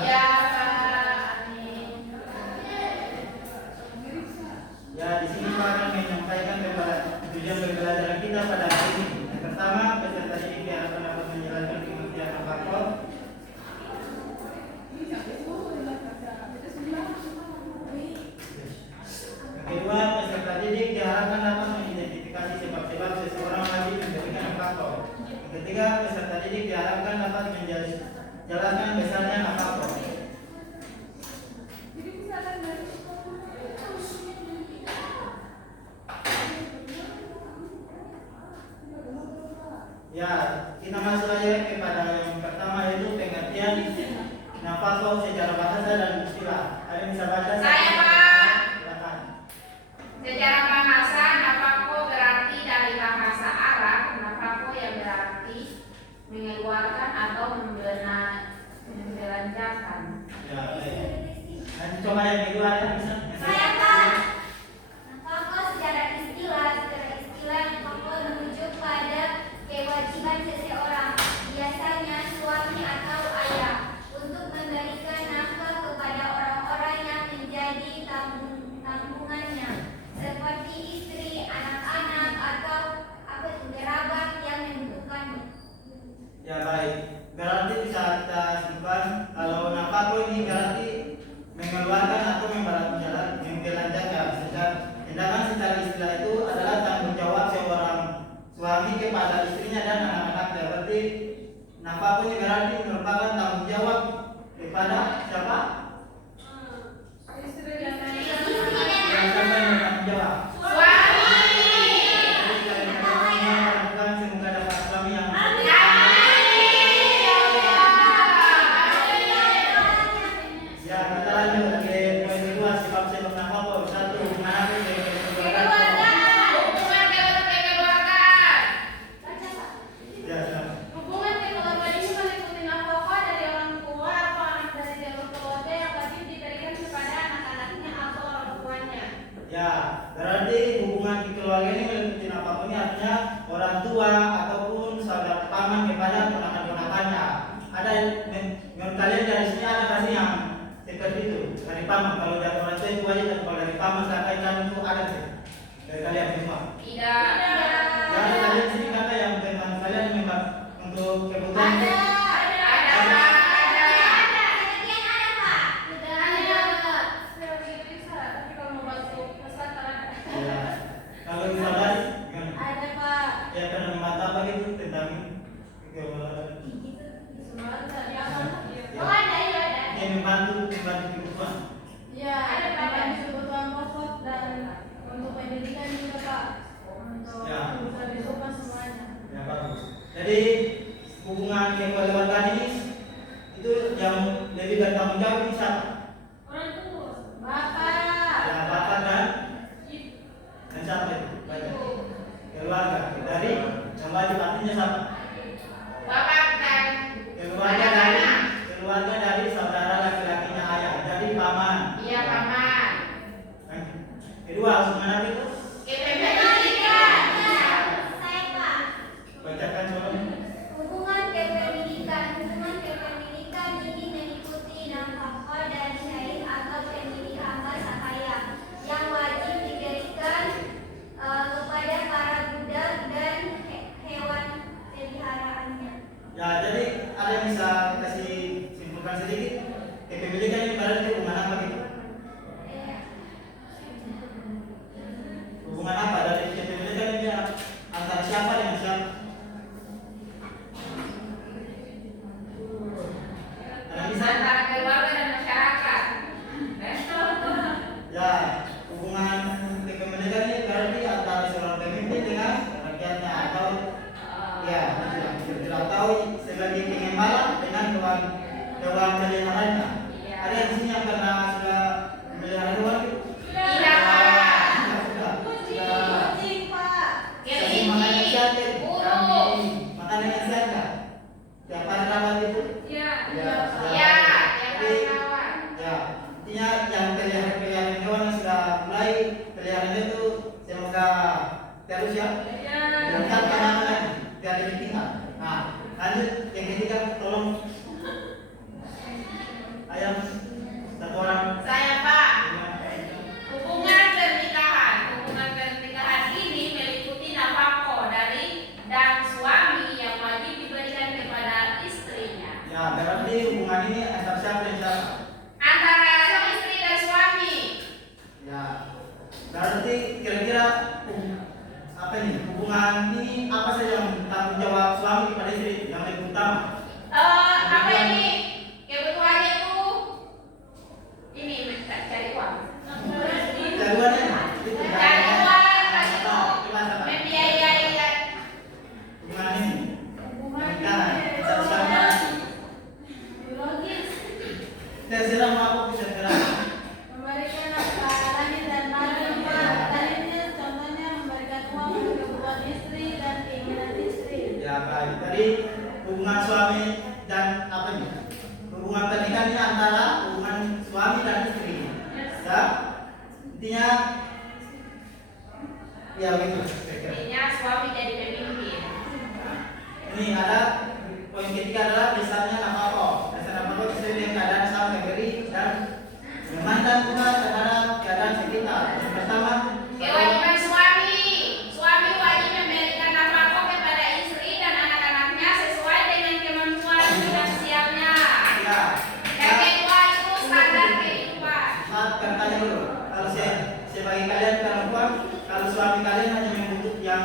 Iya, Pak. Amin. Ya, di sini Pak akan menyampaikan kepada tujuan pembelajaran kita pada hari ini. Yang pertama, peserta didik diharapkan dapat menjalankan pengertian apapun. Kedua, peserta didik diharapkan dapat mengidentifikasi sebab-sebab seseorang wajib mendirikan apapun. Yang ketiga, peserta didik diharapkan dapat menjalankan besarnya apapun. Ya, kita masuk aja kepada yang pertama, yaitu pengertian nafako secara bahasa dan istilah. Ada yang bisa baca? Saya, Pak. Silakan. Secara bahasa, nafako berarti dari bahasa Arab, nafako yang berarti mengeluarkan atau membelanjakan. Ya, baik. Dan coba yang kedua ada bisa? Saya, Pak. Nafako secara istilah nafako merujuk pada kewajiban seseorang, biasanya suami atau ayah, untuk memberikan nafkah kepada orang-orang yang menjadi tanggungannya, seperti istri, anak-anak, atau kerabat yang membutuhkannya. Ya, baik. Berarti bisa kita simpulkan kalau nafako ini berarti mengeluarkan atau membelanjakan. Sedangkan secara istilah itu adalah tanggung jawab seorang suami kepada istrinya dan anak-anaknya. Berarti nafako ini berarti merupakan tanggung jawab kepada siapa? Istri Yang siapa yang bertanggung jawab? Suami. Jadi kalau kita melakukan semoga dapat suami yang ya, kita lanjut ke poin kedua, sebab-sebab nafako. Satu, hubungan apa dengan keluarga? Hubungan kekeluargaan. Ya, silakan. Hubungan kekeluargaan ini meliputi nafkah dari orang tua atau anak dari jalur keluarga yang wajib diberikan kepada anak-anaknya atau orang tuanya. Ya, berarti hubungan keluarga ini meliputi nafkah ini artinya orang tua ataupun saudara paman kepada ponakan-ponakannya. Ada menurut kalian dari sini ada pasti yang seperti itu dari paman. Kalau dari orang tua itu wajib, dan kalau dari paman kakak kalian itu ada sih dari kalian semua. Tidak. Ya, ada kalian sini kakak yang teman kalian memang untuk kebutuhan. Ada. Ya, kalau di saudari gimana? Ada, Pak. Ya, pernah membantu apa gitu tentang keluarga? Oh, ada. Yang membantu kebutuhan. Ya, ada Pak, kebutuhan pokok dan untuk pendidikan juga, Pak. Untuk Ya. kebutuhan semuanya. Ya, bagus. Jadi hubungan kekeluargaan ini itu yang lebih bertanggung jawab ini siapa? Orang tua. Bapak. Ya, bapak dan siapa itu? Baik. Keluarga. Dari yang wajib artinya siapa? Bapak dan Keluarga dari saudara laki-lakinya ayah. Jadi paman. iya, paman. Kedua, hubungan apa itu? Kependidikan. Saya, Pak. Bacakan coba. Hubungan kepemilikan ini meliputi nafkah dari syar'i atau pemilik hamba sahaya yang wajib diberikan kepada para budak dan hewan peliharaannya. Ya, jadi ada yang bisa kasih simpulkan sedikit? Kepemilikan ini berarti hubungan apa gitu? Hubungan apa dari kepemilikan ini antara siapa dengan siapa? Ada yang bisa? Antara keluarga dan masyarakat. Ya, hubungan kepemilikan ini berarti antara seorang pemimpin dengan rakyatnya atau ya, tidak tahu sebagai pengembala dengan hewan peliharaannya. Iya. Ada yang di sini yang pernah sudah memelihara hewan? Tidak, Pak. Sudah. Kucing, Pak. Kasih makan yang sehat, ya? Burung. Makanan yang sehat nggak? Tiap hari rawat itu? Iya. Ya. Iya, yang paling rawat. Ya, intinya yang peliharaan hewan yang sudah mulai peliharaannya itu semoga terus ya. Dan kan anak-anak biar lebih pintar. Nah, lanjut yang ketiga, tolong. hubungan ini antara siapa dan siapa? Antara istri dan suami. Ya, berarti kira-kira apa nih hubungan ini apa saja yang tanggung jawab suami kepada istri yang lebih utama? Apa ini? Kebutuhannya itu ini cari uang. Jagoannya itu Cari uang, habis itu gimana? membiayai Hubungan ini. Hubungan Nah, sama biologis, terserah mau apa bisa terserah. memberikan nafkah lahir dan batin, Pak. Dalilnya contohnya memberikan uang untuk kebutuhan istri dan keinginan istri. Ya baik. Tadi hubungan suami dan apa nih? Hubungan pernikahan ini antara hubungan suami dan istri. Ya, intinya ya begitu. kira-kira. intinya suami jadi pemimpin. Ini ada poin ketiga adalah misalnya nama pokok. Dasar nama pokok sesuai dengan keadaan sang pemberi dan memandang pula terhadap keadaan sekitar. Yang pertama, Kewajiban suami. Suami wajib memberikan nafkah kepada istri dan anak-anaknya sesuai dengan kemampuan finansialnya. ya, Yang kedua itu standar kehidupan. maaf bertanya dulu. Kalau saya sebagai kalian perempuan, kalau suami kalian hanya membutuhkan yang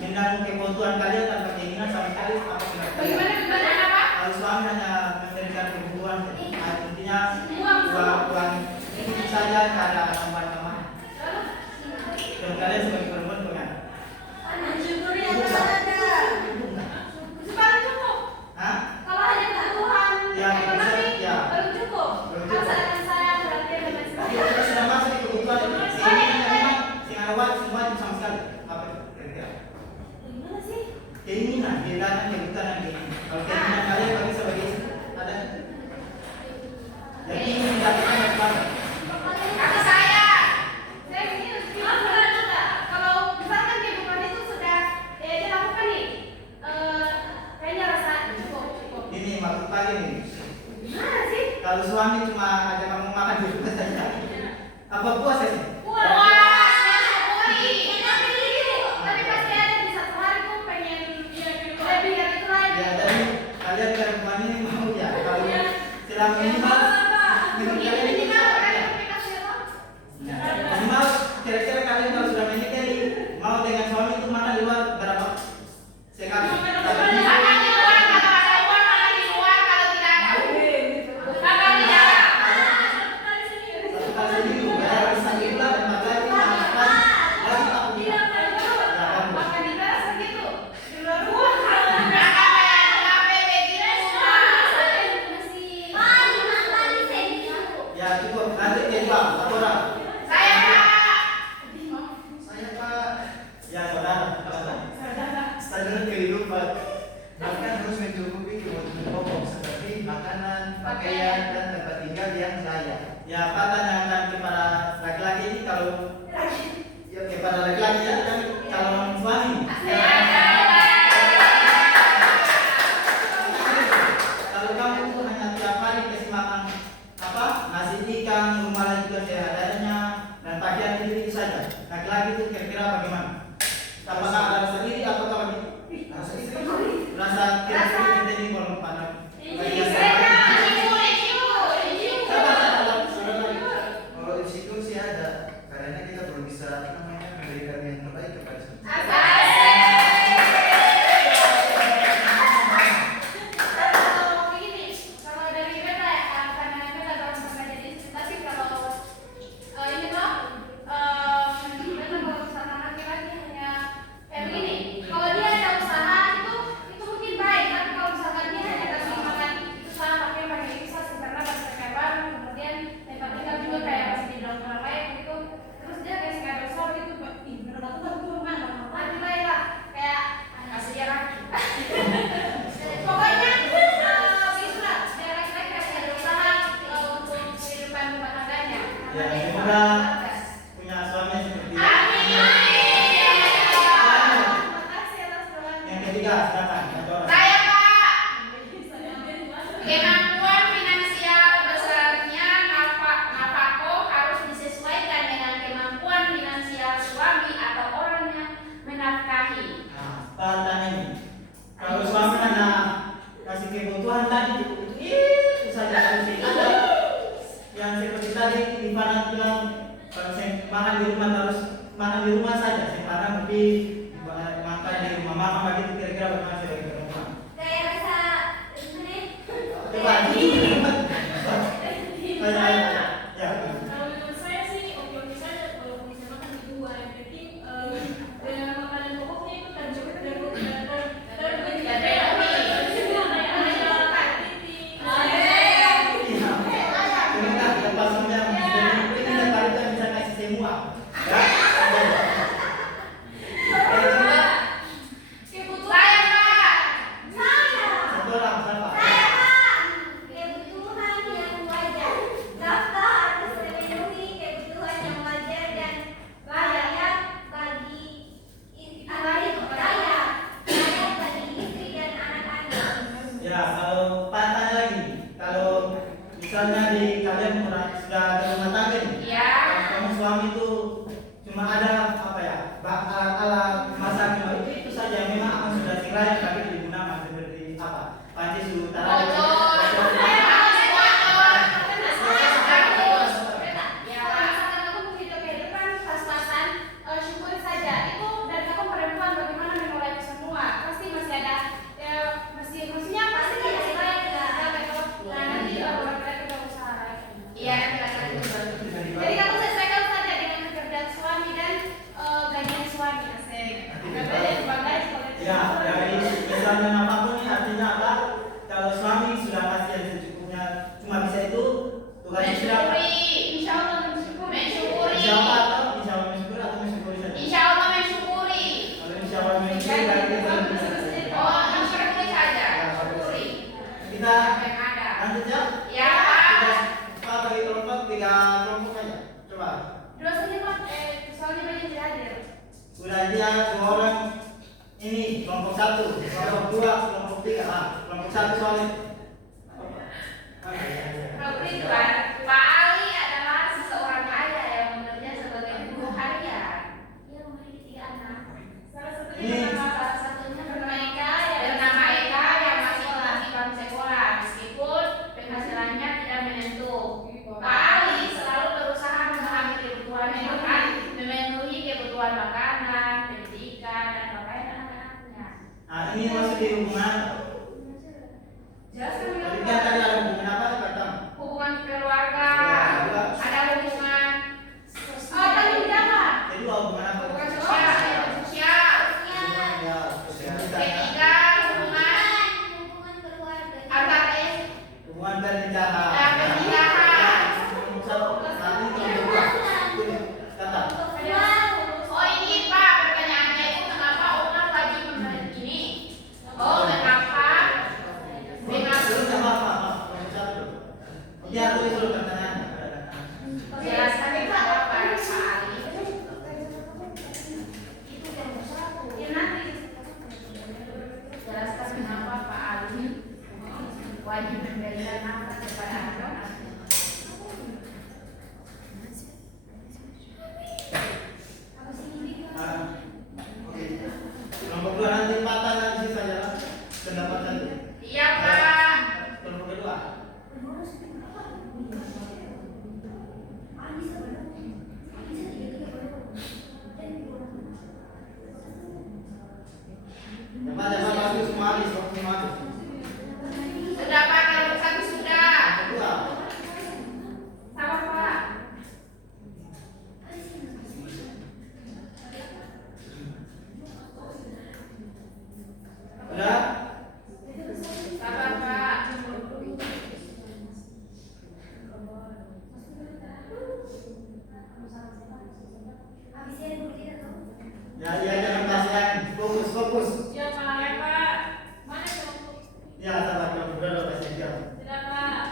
menanggung kebutuhan kalian tanpa keinginan sama sekali, apa pendapat kalian? Bagaimana apa? Kalau suami hanya memberikan kebutuhan, intinya Uang. uang itu saja karena tambahan-tambahan. Dan kalian sebagai perempuan bagaimana? Mensyukuri apa yang ada. Baru cukup. Hah? Kalau hanya kebutuhan Ya, ekonomi, ya. baru cukup. Baru cukup. Kalau seakan saya perhatian dan lain Tapi sebagainya. kita sudah masuk di kebutuhan ini. Keinginan memang sing ada wajib semua itu sama sekali. Apa itu? Kira-kira? Gimana sih? Keinginan, kedatangan kebutuhan dan keinginan. Kalau keinginan kalian bagi sebagai ada yang ingin mendapatkan dari mana? Kata saya. Saya begini, gimana? Kalau misalkan kebutuhan itu sudah dilakukan nih, kayaknya rasa cukup. Ini maksud pagi nih. Gimana sih? Kalau suami cuma ajak kamu makan di rumah saja, apa puasa sih? Tapi pasti ada di satu hari tuh pengen lebih dari itu lagi. Ya, jadi kalian perempuan ini mau ya kalau selama ini minum kalian ini ya. Ya, minimal kira-kira kalian kalau sudah menikah ini mau dengan suami itu makan di luar berapa sekali? Makan di luar kalau ada uang, makan di luar kalau tidak ada uang. Makan di dalam. Satu kali seminggu, ya bisa gila dan makan lagi lagi aku bilang. Ya, kan? Makan di dalam segitu. Di luar uang. Kenapa begitu? Ya cukup nanti jadi bang satu orang. Saya Saya pak. Ya saudara. Standar kehidupan. Bahkan harus mencukupi kebutuhan pokok seperti makanan, pakaian, dan tempat tinggal yang layak. Ya Pak tanyakan kepada laki-laki ini kalau ya kepada laki-laki ya kan calon suami. Kalau kamu itu hanya tiap hari kasih makan apa nasi ikan, rumah juga seadanya dan pakaian itu saja. Laki-laki itu kira-kira bagaimana? Apakah ada rasa iri atau bagaimana? Rasa iri. Rasa kira-kira kita ini kalau pandang. Kalau insecure sih ada, karena kita belum bisa memberikan yang terbaik kepada di rumah terus makan di rumah saja, simpanan mungkin makan di rumah mama begitu kira-kira bagaimana sih di rumah? Kayak rasa ini. Coba ya. Kalau menurut saya sih oke-oke saja kalau bisa makan di luar. Yang penting dengan makanan pokoknya itu terpenuhi. Kebutuhan yang wajar. Nafkah harus memenuhi kebutuhan yang wajar dan layak bagi istri dan anak-anak. Ya, kalau patah lagi, kalau misalnya di kalian sudah ada rumah tangga nih, Iya. kamu suami itu cuma ada apa ya, alat-alat masak itu saja memang akan sudah layak tapi digunakan seperti apa, panci suhu Bocor. Kalau misalkan kamu begitu kehidupan pas-pasan, syukuri saja. Itu dari kamu perempuan bagaimana memulai itu semua. Pasti masih ada, maksudnya pasti kan masih layak tidak ada kalau nanti laki-laki udah usaha lagi. Iya, laki-laki betul. Jadi kamu sesuaikan saja dengan pekerjaan suami dan gajian suami. Asik. Nggak beda yang bangga Ya, dari misalnya apapun ini artinya apa? Kalau suami sudah kasih yang secukupnya, cuma bisa itu tugasnya sudah. Mensyukuri. Insya Allah mensyukuri. Mensyukuri. Insya Allah atau insya Allah mensyukuri atau mensyukuri saja. Insya Allah mensyukuri. Kalau insya Allah mensyukuri berarti kita bisa. Oh, mensyukuri saja. Mensyukuri. Kita Apa yang ada? lanjut ya. Ya, Pak. Kita bagi kelompok 3 kelompok saja. Coba. Dua saja Pak, soalnya banyak yang hadir. Sudah dia 2 orang ini kelompok 1, kelompok 2, kelompok 3. Kelompok 1 soalnya. Pak Ali adalah seseorang ayah yang bekerja sebagai buruh harian. Dia memiliki 3 anak. Ini Salah satunya bernama Eka yang Bernama Eka yang masih bangku sekolah meskipun penghasilannya tidak menentu. Pak Ali selalu berusaha memahami kebutuhan makan, memenuhi kebutuhan makanan, pendidikan dan pakaian anak-anaknya. ini masuk di hubungan. jelaskan Tadi kan tadi ada hubungan apa pertama? Hubungan keluarga, ada hubungan tanggung jawab. Kedua hubungan apa? hubungan sosial, sosial. Hubungan ya sosial. Ketiga hubungan Hubungan keluarga. antar Hubungan pernikahan. Ya, pernikahan. Kelompok 1, nanti kelompok 2. Kata. Oh ini Pak, pertanyaannya itu kenapa orang wajib membayar ini? Oh mengapa? Dulu nggak apa-apa, kelompok 1 dulu. Nanti aku disuruh pertanyaan. Jelaskan kenapa Pak Ali? Ya nanti. Jelaskan kenapa Pak Ali wajib memberikan nafkah kepada anak-anak. Oke. Kelompok 2 nanti patah nanti saja lah. Pendapat satu. Iya Pak. Kelompok kedua. Dapat bagus semua habis, waktu semua habis. Sudah Pak, kalau bukan sudah. Kedua. Sama Pak. Udah? Sabar Pak. Ya, jangan kasihan. Fokus, fokus. Ya Pak. Ya Pak. Mana kelompok? Ya, sabar kelompok 2 udah kasih jam. Tidak Pak.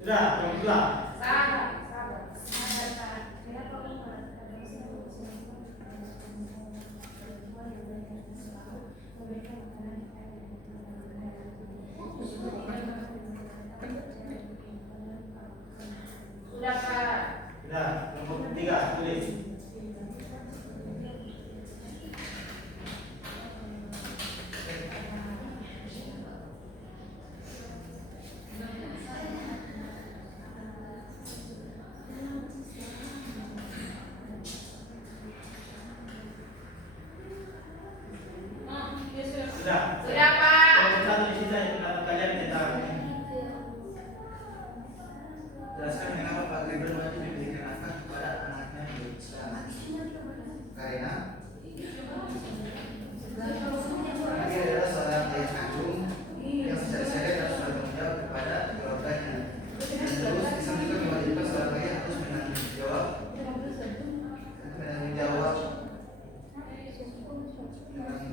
Sudah, kelompok 2. Sabar, sabar. Sudah Pak. Sudah, kelompok 3 tulis. Jelaskan mengapa Pak Gibran wajib memberikan nafkah kepada anaknya di Islam. Karena dia adalah seorang ayah kandung yang secara syariat harus bertanggung jawab kepada keluarganya. Dan terus Islam juga mewajibkan seorang ayah harus menanggung jawab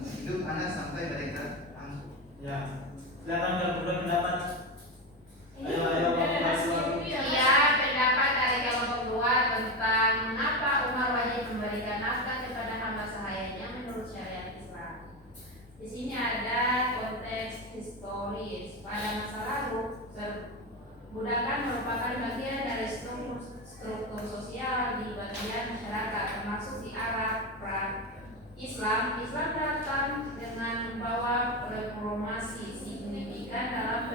hidup anak sampai mereka angkuh. Ya, silakan kalau berpendapat. Ayo, Bapak. Iya, pendapat dari kelompok 2 tentang mengapa Umar wajib memberikan nafkah kepada hamba sahayanya menurut syariat Islam. Di sini ada konteks historis. Pada masa lalu, perbudakan merupakan bagian dari struktur sosial di bagian masyarakat, termasuk di Arab Islam datang dengan membawa reformasi signifikan dalam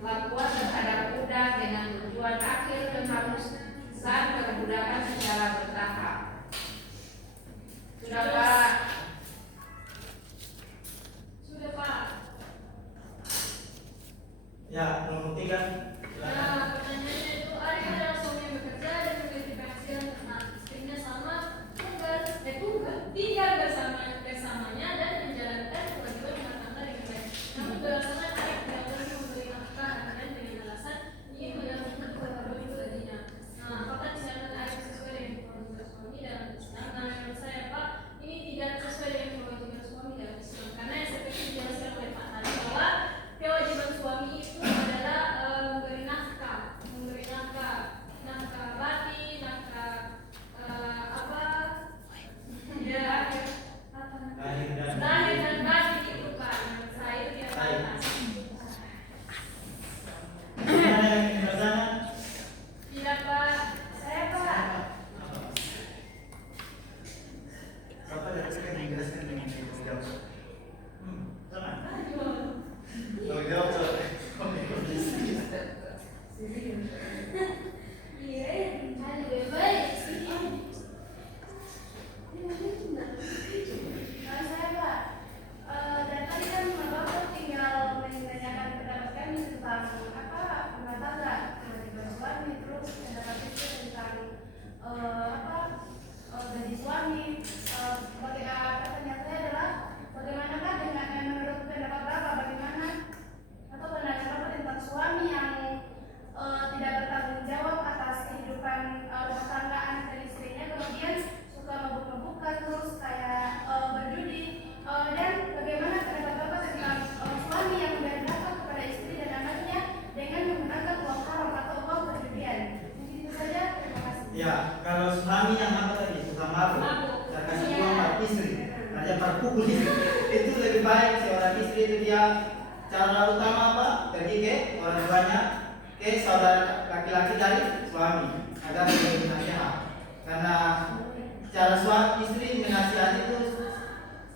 perlakuan terhadap budak dengan tujuan akhir penghalusan perbudakan secara bertahap. Sudah Pak? Sudah Pak. Ya, membuktikan. Nah, pertanyaannya itu Arif adalah suami yang bekerja dan memiliki penghasilan karena istrinya sama tinggal bersamanya dan menjalankan kewajiban rumah tangga dengan baik. Namun belakangan Arif tidak berani memberi nafkah dan dengan alasan ingin mendampingi keluarga pribadinya. Nah, apakah tindakan Arif sesuai dengan kewajiban suami dalam Islam? Nah, menurut saya Pak, ini tidak sesuai dengan kewajiban suami dalam Islam. Karena yang seperti dijelaskan oleh Pak tadi bahwa kewajiban suami itu adalah memberi nafkah batin, nafkah ya, lahir dan batin itu Pak. Menurut saya itu yang pantas. Gimana yang ingin bertanya? Tidak Pak. Saya Pak. Bapak dari sekian menjelaskan dengan tanggung jawab. Tenang. Tanggung jawab soal Saya Pak, dan tadi kan Bapak tinggal menanyakan pendapat kami tentang rumah tangga, kewajiban suami, terus pendapat istri tentang gaji suami. Pertanyaan saya adalah bagaimanakah dengan menurut pendapat Bapak, bagaimana atau pandangan Bapak tentang suami yang tidak bertanggung jawab atas kehidupan rumah tangga anak dan istrinya, kemudian suka mabuk-mabukan, terus kayak berjudi, dan bagaimana pendapat Bapak tentang suami yang memberi nafkah kepada istri dan anaknya dengan menggunakan uang haram atau uang perjudian. Mungkin itu saja, terima kasih. Ya, kalau suami yang apa tadi suka mabuk, dan kasih uang pada istri, aja terpukul itu lebih baik seorang istri itu dia cara utama apa? Pergi ke orang tuanya, ke saudara laki-laki dari suami agar menjadi nasihat. Karena cara suami istri menasihati itu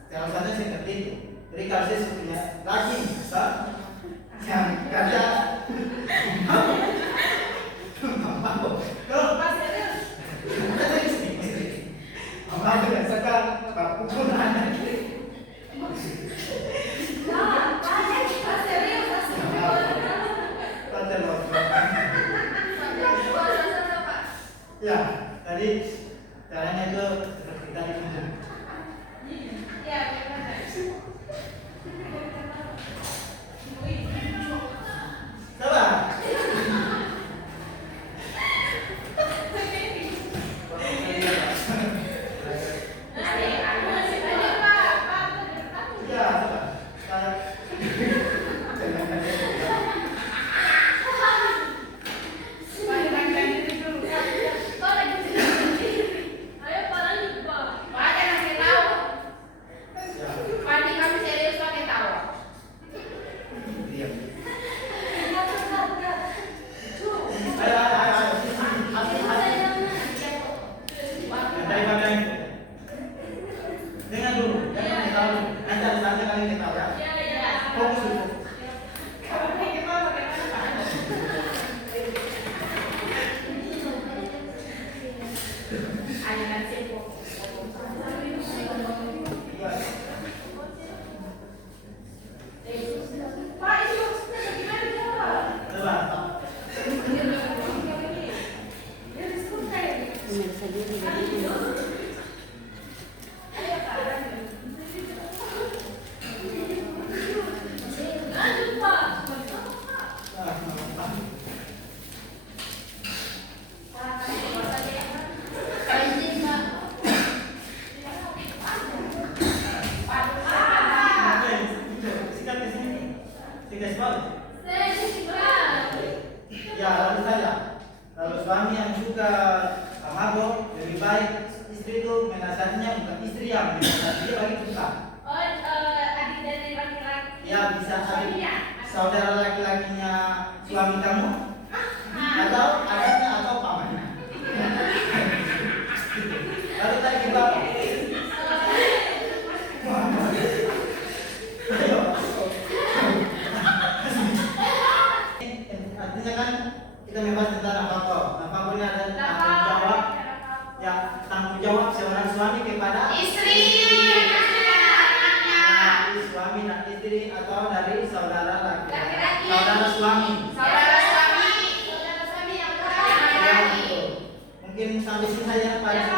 cara satunya seperti itu. Jadi kalau saya punya laki, yang kata mabuk, kalau mama tidak suka pukul anak. Ya, tadi caranya itu seperti tadi. Ya, bagaimana? Sabar. Ya, sabar. diam, dia lagi suka. Oh, adik dari laki-laki. Ya bisa adik Suaminya. saudara laki-lakinya suami kamu atau adiknya atau pamannya. Lalu tadi kita ayo. Artinya kan kita membahas tentang nafkah. Nafkah ini ada tanggung jawab, ya tanggung jawab seorang suami kepada Istri, dari suami dan istri atau dari saudara Laki-laki. saudara suami. saudara suami, Saudara suami yang Ya, laki-laki. betul. Mungkin sampai sini saja Pak.